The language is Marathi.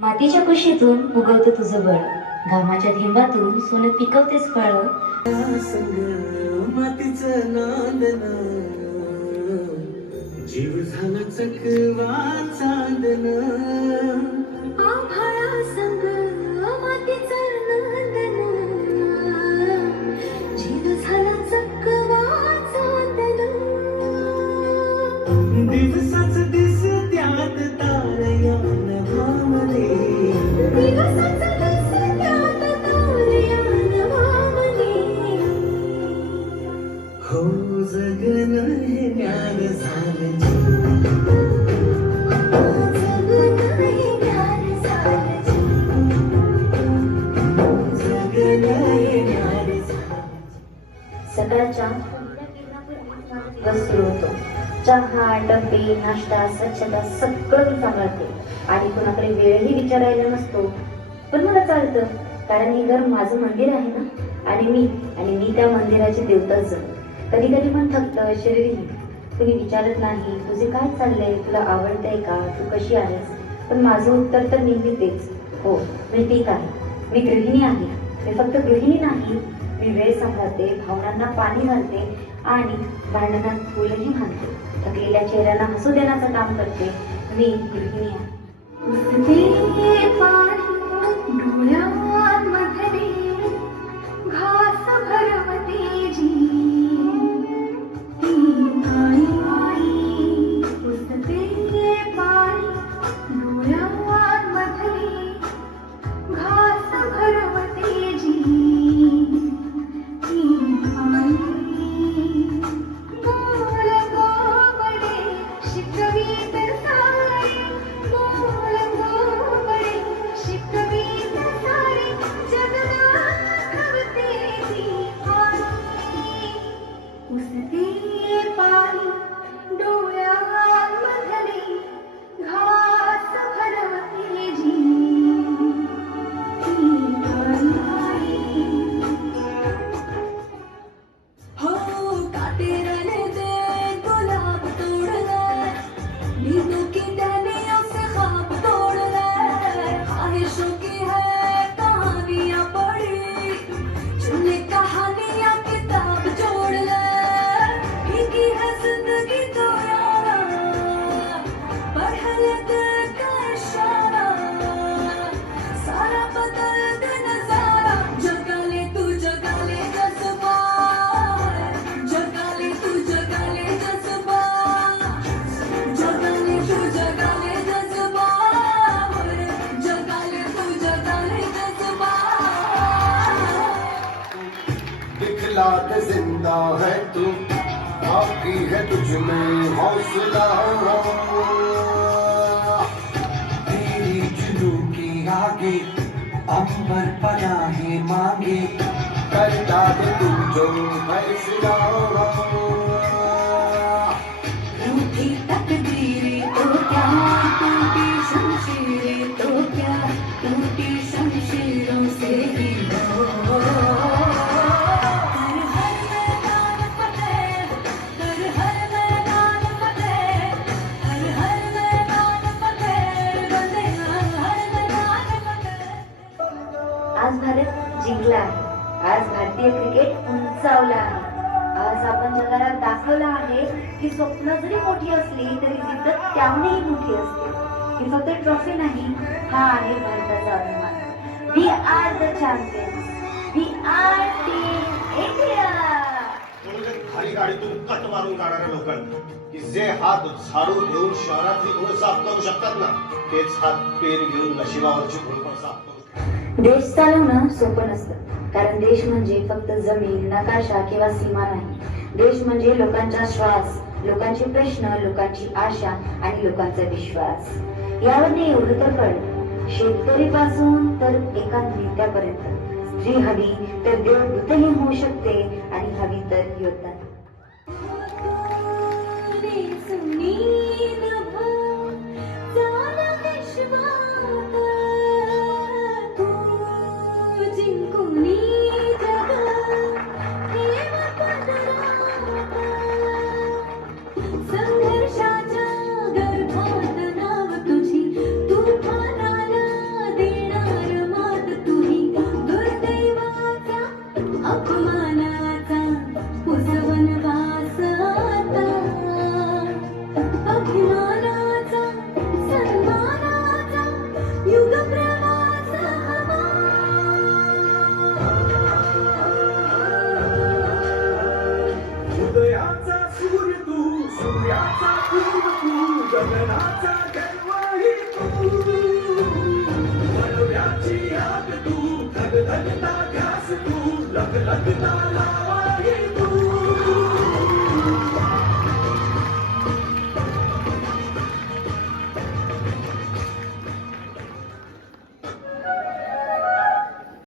मातीच्या कुशीतून उगवतं तुझं बळ, घामाच्या थेंबातून सोनं पिकवतेस फळ. मातीचं नांदन जीव झाला चकवा चांदन. आभाळा संग मातीचं नांदन, जीव झाला चकवा चांदन. दिवसाच दिस त्यात तारया नभामले, दिवसाचा दिस त्यात तारया नभामले. हो जगन हे ज्ञान झालं, जगन हे ज्ञान झालं, जगन हे ज्ञान झालं. सकाळच्या सुरू होतो. चहा, डबे, नाश्ता, स्वच्छता सगळं मी सांभाळते आणि कुणाकडे वेळही विचारायला नसतो. पण मला चालतं, कारण हे घर माझं मंदिर आहे ना, आणि मी त्या मंदिराची देवताच. कधी कधी पण थकतं शरीरही. कुणी विचारत नाही तुझे काय चाललंय, तुला आवडतंय का, तू कशी आहेस. पण माझं उत्तर तर नेहमी तेच, हो मी ठीक आहे, मी गृहिणी आहे. मी फक्त गृहिणी नाही, मी वेळ सांभाळते, भावनांना पाणी घालते आणि भांडणात फुलही घालते. थकलेल्या चेहऱ्यांना हसू देण्याचं काम करते. मी गृहिणी आहे. उसते पाणी डोळ्यांमध्ये घास भरवते जी, ती आई. उसते पाणी डोळ्यांमध्ये घास भरवते जी, ती आई. बोल गोबडे शिकवीत सारे, बोल गोबडे शिकवीत सारे, जगना खवते ती आई. उसते पाणी डोळ्यांमधले घास भरवते जी, ती आई. हो काटेराने दे गुलाब तोड़लाय, नींदों की टहनियों से ख्वाब तोड़लाय. ख्वाहिशों की है कहानियां पढ़ी, चुने कहानियां किताब जोड़लाय. भीगी है जिंदगी तो यारा, पढ़ ले दिल का इशारा, सारा बदल दे नजारा. जगा ले तू जगा ले जज्बा, जगा ले तू जगा ले जज्बा, जगा ले तू जगा ले जज्बा, जगा ले तू जगा ले जज्बा. दिखला दे जिंदा है तू, बाकी है तुझ में हौसला. तेरी जुनू के आगे अंबर पनाहे मांगे, करता दे तू जो फैसला. रूठी तकदीरें तो क्या, टूटी शमशीरें तो क्या, टूटी शमशीरों से ही हो. हर मैदान फतेह, हर मैदान फतेह, हर मैदान फतेह, वंदे हर मैदान फतेह. आज भारत जिंकला आहे. आज भारतीय क्रिकेट उंचावला आहे. आज आपण जगाला दाखवलं आहे की स्वप्न जरी मोठी असली तरी जिद्द त्याहूनही मोठी असते. ही फक्त ट्रॉफी नाही, हा आहे भारताचा अभिमान. We are the champions, we are team India. खाली गाडीतून कट मारून काढणाऱ्या लोकांना, की जे हात झाडू घेऊन शहरातली धूळ साफ करू शकतात ना, तेच हात पेन घेऊन नशिबावरची धूळ पण साफ करू शकतात. देश चालवणं सोपं नसतं, कारण देश म्हणजे फक्त जमीन, नकाशा किंवा सीमा नाही. देश म्हणजे लोकांचा श्वास, लोकांचे प्रश्न, लोकांची आशा आणि लोकांचा विश्वास. यावर एवढं तर कळलं, शेतकरीपासून तर एका नेत्यापर्यंत. स्त्री हवी तर देवदूतही होऊ शकते आणि हवी तर योद्धा. संघर्षाच्या गर्भात नाव तुझी, तुफानाला उदयाचा सूर्य तू सूर्याचा पूर्व तू गगनाचा गर्वही तू वळव्याची आग तू धगधगता ध्यास तू लखलखता लावा